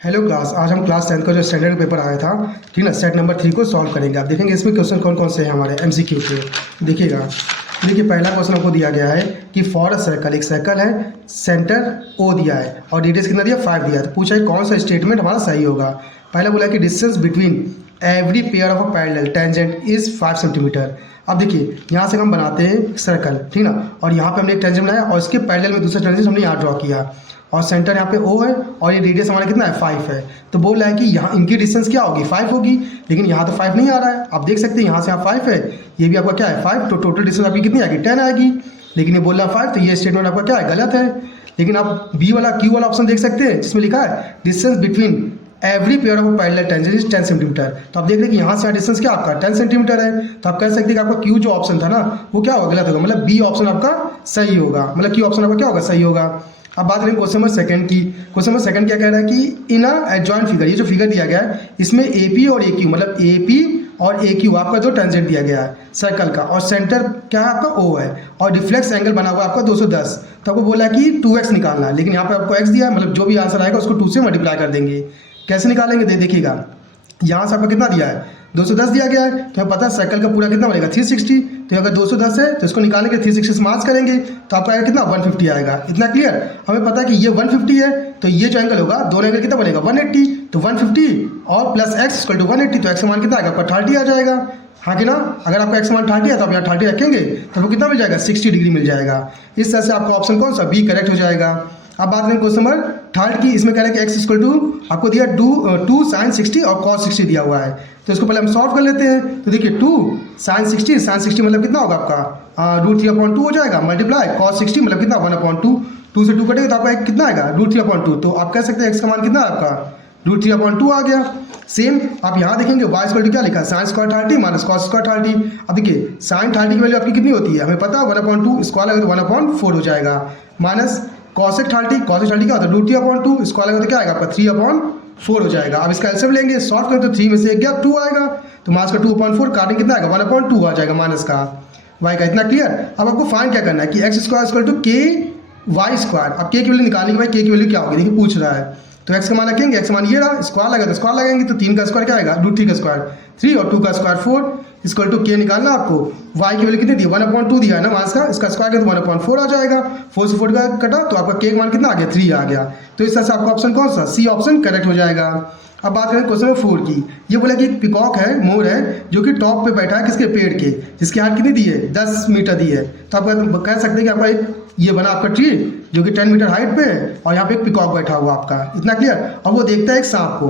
Hello class, आज हम class 10 का जो स्टैंडर्ड पेपर आया था, ठीक ना, सेट नंबर 3 को सॉल्व करेंगे। आप देखेंगे इसमें क्वेश्चन कौन कौन से हैं हमारे एमसीक्यू के। देखिएगा, देखिए पहला क्वेश्चन आपको दिया गया है कि फॉर अ सर्कल, एक सर्कल है, सेंटर ओ दिया है और रेडियस कितना दिया 5 दिया है। तो पूछा है कौन सा स्टेटमेंट हमारा सही होगा। पहला बोला है कि distance between every pair of a parallel tangent is 5 centimetre. अब देखिए यहाँ से हम बनाते हैं सर्कल, ठीक ना, और यहाँ पे हमने एक टेंजेंट बनाया और इसके पैरेलल में दूसरा टेंजेंट हमने यहाँ ड्रॉ किया और सेंटर यहाँ पे O है और ये रेडियस हमारा कितना है 5 है। तो बोल रहा है कि यहाँ इनकी डिस्टेंस क्या होगी 5 होगी, लेकिन यहाँ तो 5 नहीं आ रहा है। आप देख सकते हैं यहाँ से यहाँ 5 है, ये भी आपका क्या है 5, तो टोटल डिस्टेंस आपकी कितनी आएगी 10 आएगी। लेकिन ये बोल रहा है 5, तो ये स्टेटमेंट आपका क्या है गलत है। लेकिन आप बी वाला क्यू वाला ऑप्शन देख सकते हैं जिसमें लिखा है distance between every pair of parallel tangent is 10 centimetre. तो आप देख रहे हैं कि यहाँ से डिस्टेंस क्या आपका 10 सेंटीमीटर है। तो आप कह सकते हैं कि आपका क्यू जो ऑप्शन था ना वो क्या होगा गलत होगा, मतलब बी ऑप्शन आपका सही होगा, मतलब क्यू ऑप्शन आपका क्या होगा सही होगा। अब बात करें क्वेश्चन नंबर सेकंड की। क्वेश्चन नंबर सेकंड क्या कह रहा है कि इन अ जॉइंट फिगर, ये जो फिगर दिया गया है इसमें एपी और ए क्यू, मतलब एपी और ए क्यू आपका जो टेंजेंट दिया गया है सर्कल का, और सेंटर क्या है आपका ओ है और डिफ्लेक्स एंगल बना हुआ है आपका 210। तो आपको बोला है कि 2x निकालना है, लेकिन यहाँ पे आपको x दिया है, मतलब जो भी आंसर आएगा उसको 2 से मल्टीप्लाई कर देंगे। कैसे निकालेंगे देखिएगा, यहाँ से आपका कितना दिया है 210 दिया गया है, तो हमें पता है सर्कल का पूरा कितना बनेगा 360। तो अगर 210 है तो इसको निकालने के 360 से मार्क्स करेंगे तो आपका आएगा कितना 150 आएगा। इतना क्लियर। हमें पता है कि ये 150 है, तो ये जो एंगल होगा दोनों एंगल कितना बनेगा 180। तो 150 और प्लस x इक्वल टू 180, तो x मान कितना आएगा आपका 30 आ जाएगा। हाँ कि ना, अगर आपका x मान 30 है तो आप यहाँ 30 रखेंगे तो आपको कितना मिल जाएगा 60 डिग्री मिल जाएगा। इस तरह से आपका ऑप्शन कौन सा बी करेक्ट हो जाएगा। अब बात करें क्वेश्चन नंबर थर्ड की। इसमें कह रहे हैं कि x इक्वल टू आपको दिया 2 sin 60 और cos 60 दिया हुआ है। तो इसको पहले हम सॉल्व कर लेते हैं। तो देखिए 2 sin 60 मतलब कितना होगा आपका √3/2 हो जाएगा, मल्टीप्लाई cos 60 मतलब कितना 1/2, 2 से 2 कटेगा तो आपका कितना आएगा √3/2। तो आप कह सकते हैं x का मान कितना है आपका √3/2 आ गया। सेम आप यहाँ देखेंगे y इक्वल टू क्या लिखा है sin square 30 minus cos square 30। अब देखिए sin 30 की वैल्यू आपकी कितनी होती है हमें पता है 1/2, स्क्वायर लगे तो 1/4 हो जाएगा, माइनस cosec 30 क्या होता है √3/2, स्क्वायर लगे तो क्या आएगा आपका 3/4 हो जाएगा। अब इसका एलसीएम लेंगे, सॉल्व करें तो 3 में से 1 गया 2 आएगा, तो माइनस का 2/4 काटेंगे कितना आएगा 1/2 आ जाएगा माइनस का y का। इतना क्लियर। अब आपको फाइंड क्या करना है कि x स्क्वायर इक्वल टू के वाई स्क्वायर। अब k की वैल्यू निकालने के बाद k की वैल्यू क्या होगी देखिए पूछ रहा है, तो x का मान रखेंगे, x का मान ये रहा, स्क्वायर लगा तो स्क्वायर लगाएंगे, तो 3 का स्क्वायर क्या आएगा √3 का स्क्वायर 3 और 2 का स्क्वायर 4 इक्वल टू k निकालना आपको। y की वैल्यू कितनी दी 1/2 दिया है ना मास का, इसका स्क्वायर किया तो 1/4 आ जाएगा, 4 से 4 का कटा तो आपका k का मान कितना आ गया 3 आ गया। तो इस तरह से आपका ऑप्शन कौन सा सी ऑप्शन करेक्ट हो जाएगा। अब बात करें क्वेश्चन नंबर 4 की। ये बोला कि एक पिकॉक है, मोर है, जो कि टॉप पे बैठा है किसके पेड़ के, जिसकी हाइट कितनी दी है 10 मीटर दी है। तो आप कह सकते हैं कि आपका एक ये बना आपका ट्री जो कि 10 मीटर हाइट पे है और यहाँ पे एक पिकॉक बैठा हुआ आपका। इतना क्लियर। और वो देखता है एक सांप को,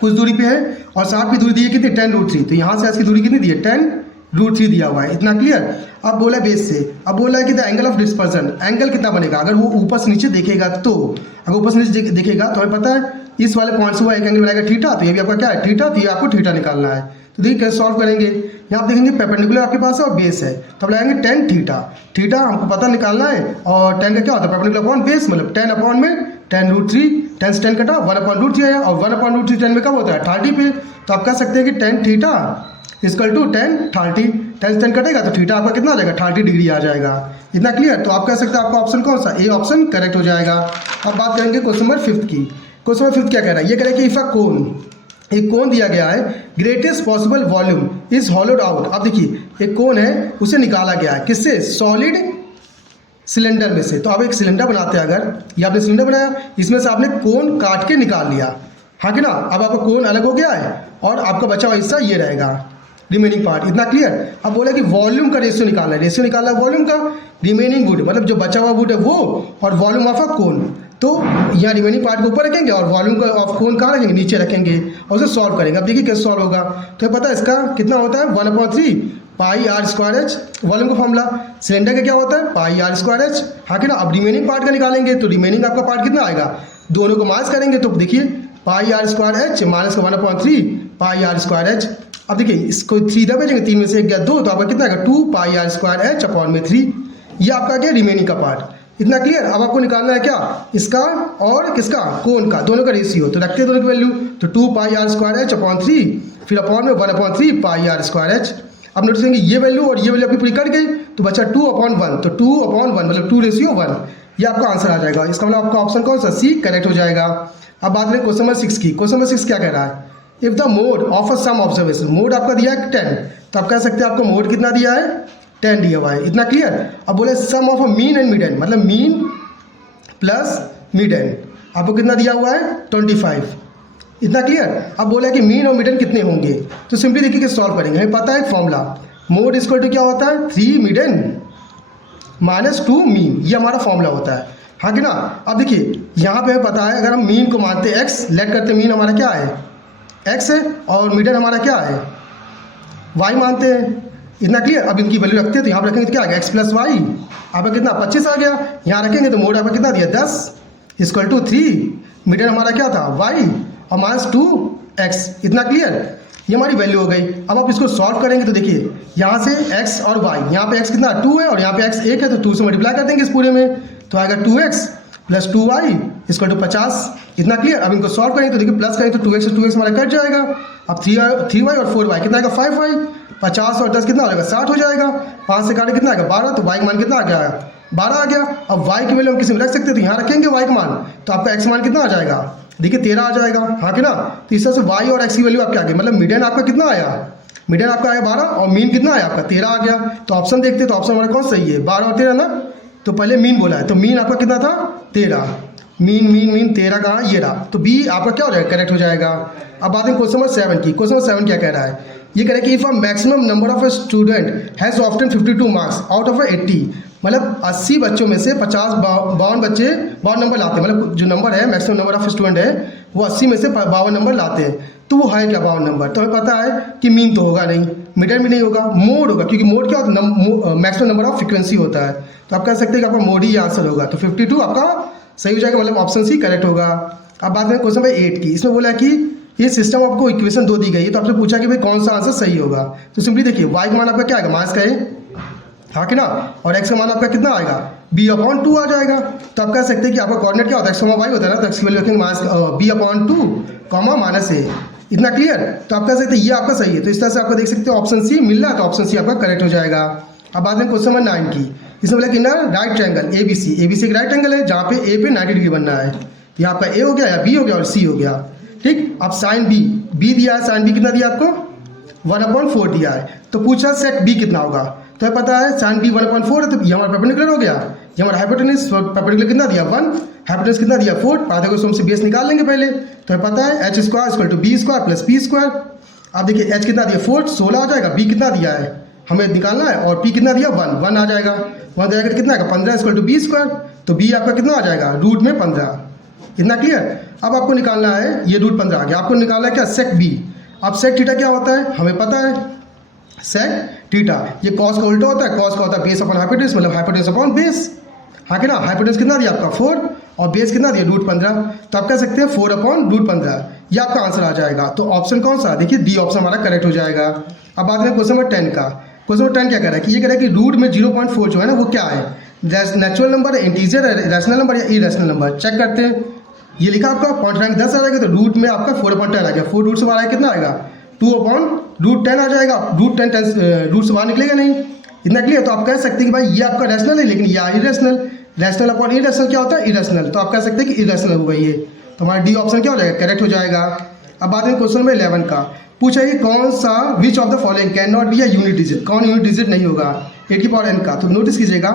कुछ दूरी पे है और सांप की दूरी दी है कितनी 10√3, तो यहाँ से इसकी दूरी कितनी दी है 10√3 दिया हुआ है। इतना क्लियर। अब बोला है बेस से, अब बोला है कि the angle of dispersion, angle कितना बनेगा अगर वो ऊपर से नीचे देखेगा, तो अगर ऊपर से नीचे देखेगा तो हमें पता है इस वाले पॉइंट से वो एक एंगल बनाएगा थीटा, तो ये भी आपका क्या है थीटा, तो ये आपको थीटा निकालना है। तो देखिए कैसे सॉल्व करेंगे। यहाँ आप देखेंगे परपेंडिकुलर आपके पास है और बेस है, तो अब लगाएंगे tan थीटा। थीटा हमको पता निकालना है और tan का क्या होता है परपेंडिकुलर अपॉन बेस, मतलब 10 अपॉन में 10√3, 10 से 10 कटा 1/√3 आया और 1/√3 10 में कब होता है 30 पे। तो आप कह सकते हैं कि tan थीटा इक्वल टू 10 30, 10 से 10 कटेगा तो थीटा आपका कितना आ जाएगा 30 डिग्री आ जाएगा। इतना क्लियर। तो आप कह सकते हैं आपका ऑप्शन कौन सा ए ऑप्शन करेक्ट हो जाएगा। अब बात करेंगे क्वेश्चन नंबर 5 की। क्वेश्चन नंबर 5 क्या कह रहा है, ये कह रहा है कि इफ अ कोन, एक कोन दिया गया है, greatest possible volume is hollowed out. अब देखिए एक कोन है उसे निकाला गया है किससे सॉलिड सिलेंडर में से। तो आप एक सिलेंडर बनाते हैं, अगर ये आपने सिलेंडर बनाया, इसमें से आपने कोन काट के निकाल लिया, हाँ कि ना। अब आपका कोन अलग हो गया है और आपका बचा हुआ हिस्सा ये रहेगा रिमेनिंग पार्ट। इतना क्लियर। अब बोला कि वॉल्यूम का रेशियो निकालना है, रेशियो निकालना है वॉल्यूम का, रिमेनिंग वुड मतलब जो बचा हुआ वुड है वो, और वॉल्यूम ऑफ अ कोन। तो यहाँ रिमेनिंग पार्ट को ऊपर रखेंगे और वॉल्यूम का ऑफ कोन कहाँ रखेंगे नीचे रखेंगे और उसे सॉल्व करेंगे। अब देखिए कैसे सॉल्व होगा। तो पता है इसका कितना होता है 1/3 पाई आर स्क्वायर एच, वॉल्यूम का फॉर्मूला। सिलेंडर का क्या होता है पाई आर स्क्वायर एच, हाँ कि ना। अब रिमेनिंग पार्ट का निकालेंगे तो रिमेनिंग आपका पार्ट कितना आएगा, दोनों को माइनस करेंगे तो देखिए पाई आर स्क्वायर एच माइनस का 1/3 पाई आर स्क्वायर एच। अब देखिए इसको 3 दबा भेजेंगे, 3 में से 1 गया 2, तो आपका कितना आएगा 2 पाई आर स्क्वायर एच अपॉन में 3। ये आपका क्या रिमेनिंग का पार्ट। इतना क्लियर। अब आपको निकालना है क्या इसका और किसका कोन का, दोनों का रेशियो। तो रखते हैं दोनों की वैल्यू, तो 2 पाई आर स्क्वायर एच अपॉन 3 फिर अपॉन में 1/3 पाई आर स्क्वायर एच। अब नोटिस करेंगे ये वैल्यू और ये वैल्यू आपकी पूरी कट गई तो बचा 2/1, तो 2/1 मतलब 2:1, ये आपका आंसर आ जाएगा। इसका मतलब आपका ऑप्शन कौन सा सी करेक्ट हो जाएगा। अब बात करें क्वेश्चन नंबर 6 की। क्वेश्चन नंबर 6 क्या कह रहा है, if the mode of a some observation, mode आपका दिया है 10, तो आप कह सकते हैं आपको मोड कितना दिया है 10 दिया हुआ है, इतना क्लियर। अब बोले सम ऑफ अ मीन एंड मिडन, मतलब मीन प्लस मिडन आपको कितना दिया हुआ है 25, इतना क्लियर। अब बोला कि मीन और मिडन कितने होंगे, तो सिंपली देखिए कि सॉल्व करेंगे। हमें पता है फॉर्मूला, मोड इक्वल टू क्या होता है 3 मिडन माइनस 2 मीन, ये हमारा फॉर्मूला होता है, हाँ कि ना। अब देखिए यहाँ पे हमें पता है, अगर हम मीन को मानते हैं x, लेट करते मीन हमारा क्या है x है और मिडन हमारा क्या है y मानते हैं, इतना क्लियर। अब इनकी वैल्यू रखते हैं, तो यहाँ पर रखेंगे तो क्या आ गया x प्लस वाई, आपका कितना 25 आ गया। यहाँ रखेंगे तो मोड आपका कितना दिया 10 इक्वल टू 3, मिडन हमारा क्या था y और माइनस 2x, इतना क्लियर। ये हमारी वैल्यू हो गई। अब आप इसको सॉल्व करेंगे तो देखिए यहाँ से x और y, यहाँ पे x कितना 2 है और यहाँ पे x 1 है, तो 2 से मल्टीप्लाई कर देंगे इस पूरे में, तो आएगा 2x plus 2y equal to 50, इतना क्लियर। अब इनको सॉल्व करेंगे तो देखिए प्लस करेंगे तो 2x से 2x हमारा कट जाएगा। अब 3y और 4y कितना आएगा 5y, 50 और 10 कितना हो जाएगा 60 हो जाएगा, 5 से काटे कितना आएगा 12, तो y का मान कितना आ गया 12 आ गया। अब y की वैल्यू हम किसी में रख सकते हैं, तो यहाँ रखेंगे y का मान, तो आपका x मान कितना आ जाएगा देखिए 13 आ जाएगा, हाँ कि ना। तो इस तरह से y और x की वैल्यू आपके आ गई, मतलब मिडन आपका कितना आया, मिडन आपका आया 12 और मीन कितना आया आपका 13 आ गया। तो ऑप्शन देखते हैं, तो ऑप्शन हमारा कौन सही है 12 और 13 ना, तो पहले मीन बोला है, तो मीन आपका कितना था 13, मीन 13 कहाँ ये रहा, तो बी आपका क्या हो जाएगा करेक्ट हो जाएगा। अब बात है क्वेश्चन नंबर 7 की। क्वेश्चन नंबर 7 क्या कह रहा है, ये कह रहा है कि if a maximum number of a student has often 52 marks out of 80, मतलब 80 बच्चों में से 52 बच्चे 52 नंबर लाते हैं, मतलब जो नंबर है मैक्सिमम नंबर ऑफ स्टूडेंट है वो 80 में से 52 नंबर लाते हैं, तो वो है क्या 52 नंबर। तो हमें पता है कि मीन तो होगा नहीं, मिडन भी नहीं होगा, मोड होगा, क्योंकि मोड क्या होता है मैक्सिमम नंबर ऑफ फ्रीक्वेंसी होता है, तो आप कह सकते हैं कि आपका मोड ही आंसर होगा, तो 52 आपका सही हो जाएगा, मतलब ऑप्शन सी करेक्ट होगा। अब बात करें क्वेश्चन नंबर 8 की। इसमें बोला कि ये सिस्टम आपको इक्वेशन 2 दी गई है, तो आपसे पूछा कि भाई कौन सा आंसर सही होगा, तो सिंपली देखिए y का मान आपका क्या आएगा माइनस का है, हाँ कि ना, और x का मान आपका कितना आएगा b/2 आ जाएगा। तो आप कह सकते हैं कि आपका कोऑर्डिनेट क्या होता है x, y होता है ना, तो x की वैल्यू रखेंगे minus b/2 comma minus a, इतना क्लियर। तो आप कह सकते हैं ये आपका सही है, तो इस तरह से आपको देख सकते हैं ऑप्शन सी मिल रहा है, तो ऑप्शन सी आपका करेक्ट हो जाएगा। अब बात करें क्वेश्चन नंबर 9 की। इसमें बोला कि ना राइट ट्रायंगल ABC एक राइट एंगल है जहाँ पे A पे 90 डिग्री बनना है, या आपका A हो गया या B हो गया और C हो गया, ठीक। अब साइन B दिया है, साइन B कितना दिया आपको 1/4 दिया है, तो पूछा सेक B कितना होगा, तो पता है साइन B 1/4 है, तो ये हमारा परपेंडिकुलर हो गया, ये हमारा हाइपोटेनस, परपेंडिकुलर कितना दिया 1, हाइपोटेनस कितना दिया 4, पाइथागोरस से बेस निकाल लेंगे पहले, तो पता है h² = b² + p²। अब देखिए h कितना दिया 4 16 आ जाएगा, b कितना दिया है हमें निकालना है, और p कितना दिया 1 आ जाएगा, 1 जाएगा तो कितना आएगा 15 = b², तो b आपका कितना आ जाएगा रूट में 15, इतना क्लियर। अब आपको निकालना है ये रूट 15 आ गया, आपको निकालना है क्या सेक b। अब सेक थीटा क्या होता है हमें पता है, सेक थीटा ये कॉस का उल्टा होता है, कॉस का होता है बेस अपॉन हाइपोटेनस, मतलब हाइपोटेनस अपॉन बेस, हाँ कि ना। हाइपोटेनस कितना दिया आपका 4 और बेस कितना दिया रूट 15, तो आप कह सकते हैं 4/√15, ये आपका आंसर आ जाएगा। तो ऑप्शन कौन सा देखिए डी ऑप्शन हमारा करेक्ट हो जाएगा। अब बात करें क्वेश्चन नंबर 10 का। क्वेश्चन नंबर 10 क्या कह रहा है कि ये कह रहा है कि रूट में 0.4 जो है ना वो क्या है, नेचुरल नंबर है, इंटीजर है, रैशनल नंबर या इरेशनल नंबर, चेक करते हैं। ये लिखा आपका पॉइंट रैंक 10 आ जाएगा, तो रूट में आपका 4/10 आ गया, 4 रूट से बाहर आएगा कितना आएगा 2/√10 आ जाएगा, रूट से बाहर निकलेगा नहीं, इतना क्लियर। तो आप कह सकते हैं कि भाई ये आपका रैशनल है, लेकिन ये इरेशनल, रैशनल अपॉन इरेशनल क्या होता है इरेशनल, तो आप कह सकते हैं कि इरेशनल होगा ये, तो हमारा डी ऑप्शन क्या हो जाएगा करेक्ट हो जाएगा। अब बात करें क्वेश्चन नंबर 11 का। पूछा है कौन सा विच of the following can not be a unit digit, कौन यूनिट डिजिट नहीं होगा 8n का। तो नोटिस कीजिएगा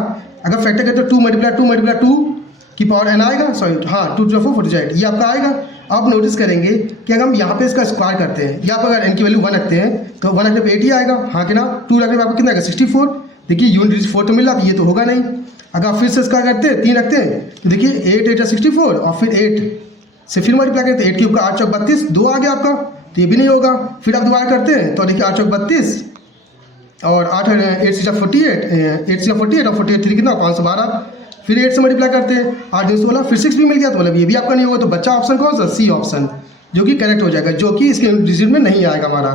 अगर फैक्टर करें तो 2 की पावर n आएगा, सॉरी हाँ 2 × 4 48 ये आपका आएगा। अब नोटिस करेंगे कि अगर हम यहाँ पे इसका स्क्वायर करते हैं, या अगर n की वैल्यू 1 रखते हैं तो 1 रखने पे 8 ही आएगा, हाँ कि ना। 2 रखने पे आपको कितना आएगा 64, देखिए यूनिट डिजिट 4 तो मिल रहा था, ये तो होगा नहीं। अगर आप फिर से स्क्वायर करते हैं 3 रखते हैं तो देखिए 8 8 64 और फिर 8 से फिर मल्टीप्लाई करते हैं, 8 क्यूब का 8 चौक 32 2 आ गया आपका, तो ये भी नहीं होगा। फिर आप दोबारा करते हैं तो देखिए 8 चौक 32 और 8 8 6 48 और 48 3 कितना 512, फिर 8 से मल्टीप्लाई करते हैं 8 2 16, फिर 6 भी मिल गया, तो मतलब ये भी आपका नहीं होगा। तो बच्चा ऑप्शन कौन सा सी ऑप्शन जो कि करेक्ट हो जाएगा, जो कि इसके डिजिट में नहीं आएगा हमारा।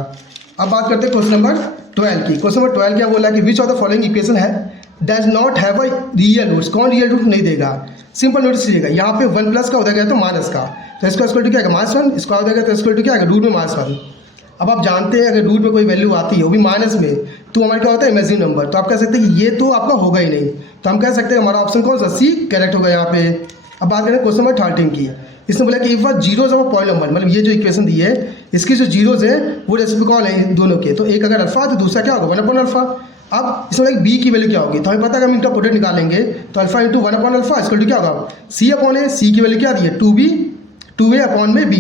अब बात करते हैं क्वेश्चन नंबर 12 की। क्वेश्चन नंबर 12 क्या बोला कि which of the following equation है does not have a real roots, कौन रियल रूट नहीं देगा। सिंपल नोटिस कीजिएगा यहाँ पे 1 प्लस का उधर गया तो माइनस का, तो इसका स्क्वायर टू क्या आएगा -1, इसका उधर गया तो स्क्वायर टू क्या आएगा रूट में -1। अब आप जानते हैं अगर रूट में कोई वैल्यू आती है वो भी माइनस में, तो हमारा क्या होता है इमेजिनरी नंबर, तो आप कह सकते हैं कि ये तो आपका होगा ही नहीं, तो हम कह सकते हैं हमारा ऑप्शन कौन सा सी करेक्ट होगा यहाँ पे। अब बात करें क्वेश्चन नंबर 13 की। इसने बोला कि if zeros of point number, मतलब ये जो इक्वेशन दी है इसकी जो जीरोज है वो रेसिप्रोकल है इन दोनों के, तो एक अगर अल्फा तो दूसरा क्या होगा 1 अपॉन अल्फा। अब इसमें बोला बी की वैल्यू क्या होगी, तो हमें पता है कि हम इनका प्रोडक्ट निकालेंगे, तो अल्फा इंटू 1 अपॉन अल्फा इसको क्या होगा सी अपॉन ए, सी की वैल्यू क्या दी है 2b, 2a अपॉन में b,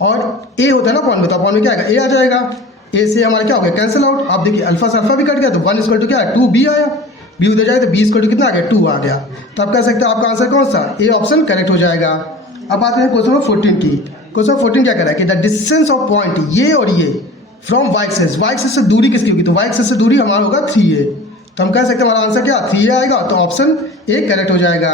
और a होता है ना अपॉन में, तो अपॉन में क्या आएगा a आ जाएगा, a से हमारा क्या हो गया कैंसिल आउट। आप देखिए अल्फा से अल्फा भी कट गया तो 1 इक्वल टू क्या है 2b आया, b उधर जाए तो b इक्वल टू कितना आ गया 2 आ गया। तो आप कह सकते हैं आपका आंसर कौन सा ए ऑप्शन करेक्ट हो जाएगा। अब बात करें क्वेश्चन नंबर 14 की। क्वेश्चन नंबर 14 क्या कह रहा है कि द डिस्टेंस ऑफ पॉइंट ये और ये from y axis, y axis से दूरी किसकी होगी, तो y एक्सिस से दूरी हमारा होगा 3a, तो हम कह सकते हैं हमारा आंसर क्या 3a आएगा, तो ऑप्शन ए करेक्ट हो जाएगा।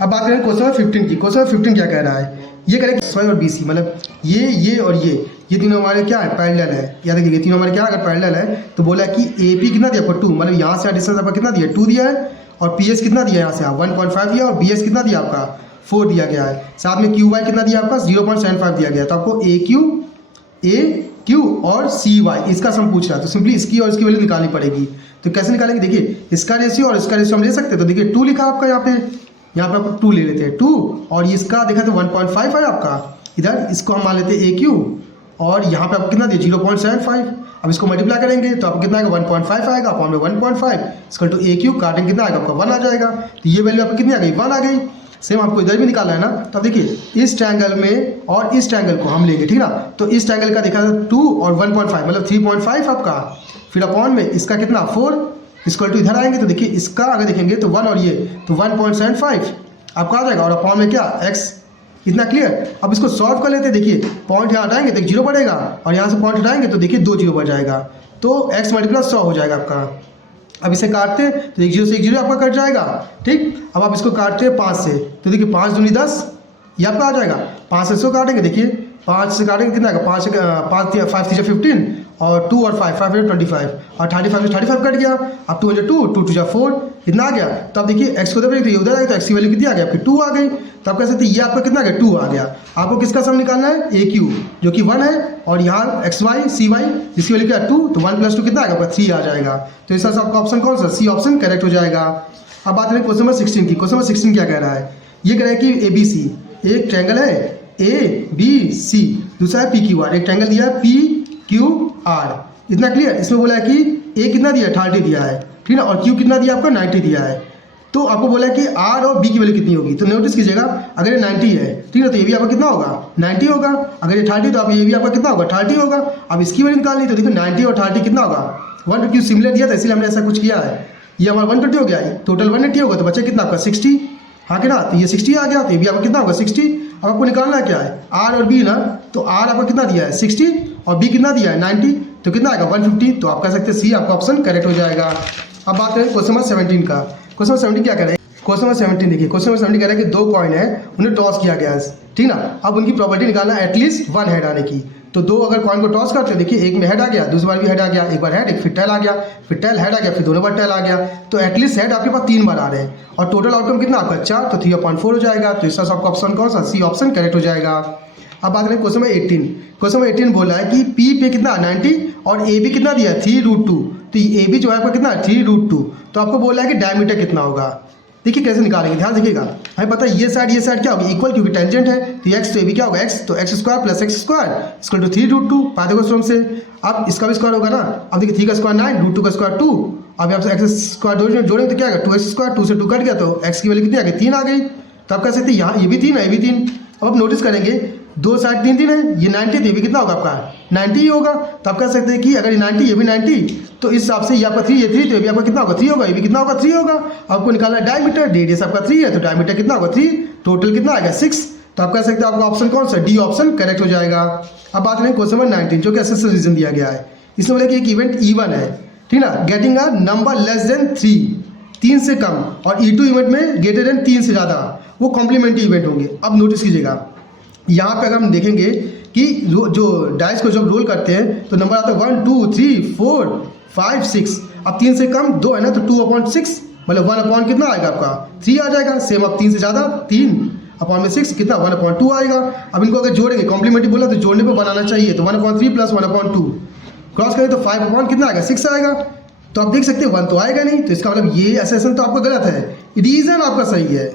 अब बात करें क्वेश्चन नंबर 15 की। क्वेश्चन नंबर 15 क्या कह रहा है, ये करेक्ट XY और BC, मतलब ये और ये तीनों हमारे क्या है पैरेलल है। याद रखिए तीनों हमारे क्या अगर पैरेलल है तो बोला कि AP कितना दिया आपको 2, मतलब यहाँ से डिस्टेंस आपका कितना दिया 2 दिया है, और PS कितना दिया यहाँ से 1.5 दिया, और BS कितना दिया आपका 4 दिया गया है, साथ में QY कितना दिया आपका 0.75 दिया गया। तो आपको AQ और CY इसका सम पूछ रहा है, तो सिंपली इसकी और इसकी वैल्यू निकालनी पड़ेगी। तो कैसे निकालेंगे, देखिए इसका रेशियो और इसका रेशियो हम ले सकते हैं, तो देखिए 2 लिखा आपका यहाँ पे आपको 2 ले लेते हैं 2, और इसका देखा तो 1.5 है आपका, इधर इसको हम मान लेते हैं AQ, और यहाँ पे आपको कितना दिया 0.75। अब इसको मल्टीप्लाई करेंगे तो आपको कितना आएगा 1.5 आएगा, अपॉन में 1.5 इसका टू AQ काटेंगे कितना आएगा आपका 1 आ जाएगा। तो ये वैल्यू आपकी कितनी आ गई 1 आ गई। सेम आपको इधर भी निकालना है ना, तो अब देखिए इस ट्रायंगल में और इस ट्रायंगल को हम लेंगे, ठीक ना, तो इस ट्रायंगल का देखा 2 और 1.5 मतलब 3.5 आपका, फिर अपॉन में इसका कितना 4 इक्वल टू इधर आएंगे, तो देखिए इसका अगर देखेंगे तो 1 और ये तो 1.75 आपका आ जाएगा, और अपॉन में क्या x, इतना क्लियर। अब इसको सॉल्व कर लेते हैं, देखिए पॉइंट यहाँ हटाएंगे तो 0 बढ़ेगा, और यहाँ से पॉइंट हटाएंगे तो देखिए 2 0 बढ़ जाएगा, तो x मल्टीप्लस 100 हो जाएगा आपका। अब इसे काटते हैं तो 1 0 से 1 0 आपका कट जाएगा, ठीक। अब आप इसको काटते हैं 5 से, तो देखिए 5 दूनी 10 ये आपका आ जाएगा, 5 से 100 काटेंगे, देखिए 5 से काटेंगे कितना आएगा 5 3 15, और 2 और 5 5 25, और 35 से 35 कट गया, अब 2 2 2 2 4 इतना आ गया। तो अब देखिए x को उधर तो ये उधर आ गया, तो x की वैल्यू कितनी आ गई आपकी 2 आ गई। तो आप कह सकते हैं ये आपका कितना आ गया 2 आ गया। आपको किसका सम निकालना है AQ जो कि 1 है, और यहाँ XY CY जिसकी वैल्यू क्या 2, तो 1 + 2 कितना आएगा आपका 3 आ जाएगा। तो इस तरह आपका ऑप्शन कौन सा सी ऑप्शन करेक्ट हो जाएगा। अब बात करें क्वेश्चन नंबर 16 की। क्वेश्चन नंबर 16 क्या कह रहा है, ये कह रहा है कि ABC एक ट्रायंगल है ABC, दूसरा है PQR, एक ट्रायंगल दिया है PQR, इतना क्लियर। इसमें बोला है कि A कितना दिया है 30 दिया है, ठीक है, और Q कितना दिया आपका 90 दिया है। तो आपको बोला है कि R और B की वैल्यू कितनी होगी, तो नोटिस कीजिएगा अगर ये 90 है, ठीक है, तो ये भी आपका कितना होगा 90 होगा, अगर ये 30 तो आप ये भी आपका कितना होगा 30 होगा। अब इसकी वैल्यू निकालनी, तो देखो 90 और 30 कितना होगा 120, सिमिलर दिया था इसलिए हमने ऐसा कुछ किया है। ये हमारा 120 हो गया, टोटल 180 होगा, तो बच्चा कितना आपका 60, हाँ कि ना, तो ये 60 आ गया, तो ये भी आपका कितना होगा 60। अब आपको निकालना है क्या है R और B ना, तो R आपका कितना दिया है 60 और B कितना दिया है 90, तो कितना आएगा 150। तो आप कह सकते हैं सी आपका ऑप्शन करेक्ट हो जाएगा। अब बात करें क्वेश्चन नंबर 17 का। क्वेश्चन नंबर 17 क्या कह रहे हैं, क्वेश्चन नंबर 17 देखिए, क्वेश्चन नंबर 17 कह रहा है कि 2 कॉइन है उन्हें टॉस किया गया है, ठीक ना। अब उनकी प्रॉपर्टी निकालना है एटलीस्ट 1 हेड आने की। तो 2 अगर कॉइन को टॉस करते हैं, देखिए एक में हेड आ गया, दूसरी बार भी हेड आ गया, एक बार हेड, एक फिर टेल आ गया, फिर टेल हेड आ गया, फिर दोनों बार टेल आ गया, तो एटलीस्ट हेड आपके पास 3 बार आ रहे हैं, और टोटल आउटकम कितना आपका 4, तो 3/4 हो जाएगा। तो इसका आपका ऑप्शन कौन सा सी ऑप्शन करेक्ट हो जाएगा। अब बात करें क्वेश्चन नंबर 18। क्वेश्चन नंबर 18 बोल रहा है कि P पे कितना 90 और AB कितना दिया है 3√2, तो AB जो है आपका कितना है 3√2। तो आपको बोल रहा है कि डायमीटर कितना होगा। देखिए कैसे निकालेंगे, ध्यान देखिएगा, हमें पता है ये साइड क्या होगी इक्वल, क्योंकि टेंजेंट है, तो x तो AB क्या होगा x, तो x² + x² = 3√2 पाइथागोरस से। अब इसका भी स्क्वायर होगा ना, अब देखिए 3 का स्क्वायर 9, √2 का स्क्वायर 2, अब यहाँ से x² जोड़ेंगे तो क्या आएगा 2x², 2 से 2 कट गया, तो x की वैल्यू कितनी आ गई 3 आ गई। तो आप कह सकते हैं यहाँ ये भी 3 है, ये भी 3। अब आप नोटिस करेंगे 2 साइड 3 है, ये 90, तो ये भी कितना होगा आपका 90 ही होगा। तो आप कह सकते हैं कि अगर ये 90 ये भी 90, तो इस हिसाब से ये आपका 3 ये 3, तो ये भी आपका कितना होगा 3 होगा, ये भी कितना होगा 3 होगा। आपको निकालना है डायमीटर, रेडियस आपका 3 है, तो डायमीटर कितना होगा 3, टोटल कितना आएगा 6। तो आप कह सकते हैं आपका ऑप्शन कौन सा डी ऑप्शन करेक्ट हो जाएगा। अब बात करें क्वेश्चन नंबर 19 जो कि एसेसरी रीजन दिया गया है। इसमें बोला कि एक इवेंट E1 है, ठीक ना, getting a number less than 3 से कम, और E2 इवेंट में ग्रेटर देन 3 से ज़्यादा, वो कॉम्प्लीमेंट्री इवेंट होंगे। अब नोटिस कीजिएगा यहाँ पे अगर हम देखेंगे कि जो डाइस को जब रोल करते हैं तो नंबर आता है 1 2 3 4 5 6। अब 3 से कम 2 है ना, तो 2/6 मतलब 1 कितना आएगा आपका 3 आ जाएगा। सेम अब 3 से ज़्यादा 3/6 कितना 1/2 आएगा। अब इनको अगर जोड़ेंगे कॉम्प्लीमेंट्री बोला तो जोड़ने पे बनाना चाहिए, तो 1/3 + 1/2 क्रॉस करें तो 5 कितना आएगा 6 आएगा। तो आप देख सकते हैं 1 तो आएगा नहीं, तो इसका मतलब ये एसेसन तो आपका गलत है, रीज़न आपका सही है।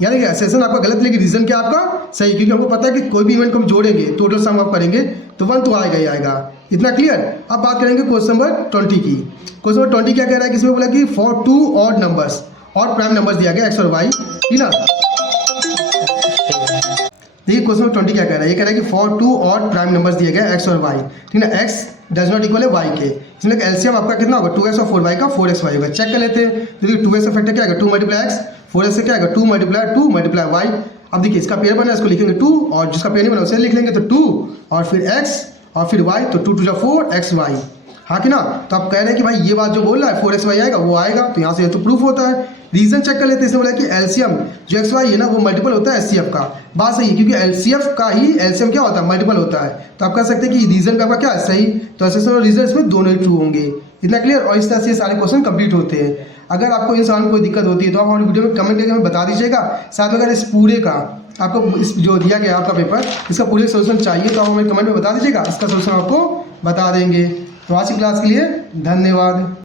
यानी कि एसेसन आपका गलत, लेकिन रीज़न क्या आपका सही, क्योंकि हमको पता है कि कोई भी इवेंट को हम जोड़ेंगे, टोटल सम अप करेंगे तो 1 तो आएगा ही आएगा। इतना क्लियर। अब बात करेंगे क्वेश्चन नंबर 20 की। क्वेश्चन नंबर 20 क्या कह रहा है कि इसमें बोला कि फॉर 2 ऑड नंबर्स, और प्राइम नंबर्स दिया गया x और y, ठीक ना। देखिए क्वेश्चन नंबर 20 क्या कह रहा है, ये कह रहा है कि फॉर 2 ऑड प्राइम नंबर्स दिए गए x और y, ठीक ना, x डज नॉट इक्वल है y के। इसमें एलसीएम आपका कितना होगा, 2x और 4y का 4xy होगा। चेक कर लेते हैं। तो देखिए 2x का फैक्टर क्या आएगा, 2 मल्टीप्लाई x, 4x से क्या आएगा 2 मल्टीप्लाई y। अब देखिए इसका पेयर बना है, इसको लिखेंगे 2, और जिसका पेयर नहीं बना उसे लिख लेंगे तो 2 और फिर x और फिर y, तो 2 2 4 xy, हाँ कि ना। तो आप कह रहे हैं कि भाई ये बात जो बोल रहा है 4xy आएगा, वो आएगा, तो यहाँ से तो प्रूफ होता है। रीजन चेक कर लेते हैं। इसने बोला कि एलसीएम जो xy है ना वो मल्टीपल होता है एचसीएफ का। बात सही है, क्योंकि एलसीएफ का ही एलसीएम क्या होता है, मल्टीपल होता है। तो आप कह सकते हैं कि रीजन का आपका क्या है, सही। तो ऐसे और रीजन इसमें दोनों ही ट्रू होंगे। इतना क्लियर। और इस तरह से ये सारे क्वेश्चन कंप्लीट होते हैं। अगर आपको इन सवाल में कोई दिक्कत होती है तो आप हमारी वीडियो में कमेंट करके हमें बता दीजिएगा। साथ में अगर इस पूरे का आपको इस जो दिया गया आपका पेपर, इसका पूरे सोल्यूशन चाहिए तो आप हमें कमेंट में बता दीजिएगा, इसका सोल्यूशन आपको बता देंगे। तो आज की क्लास के लिए धन्यवाद।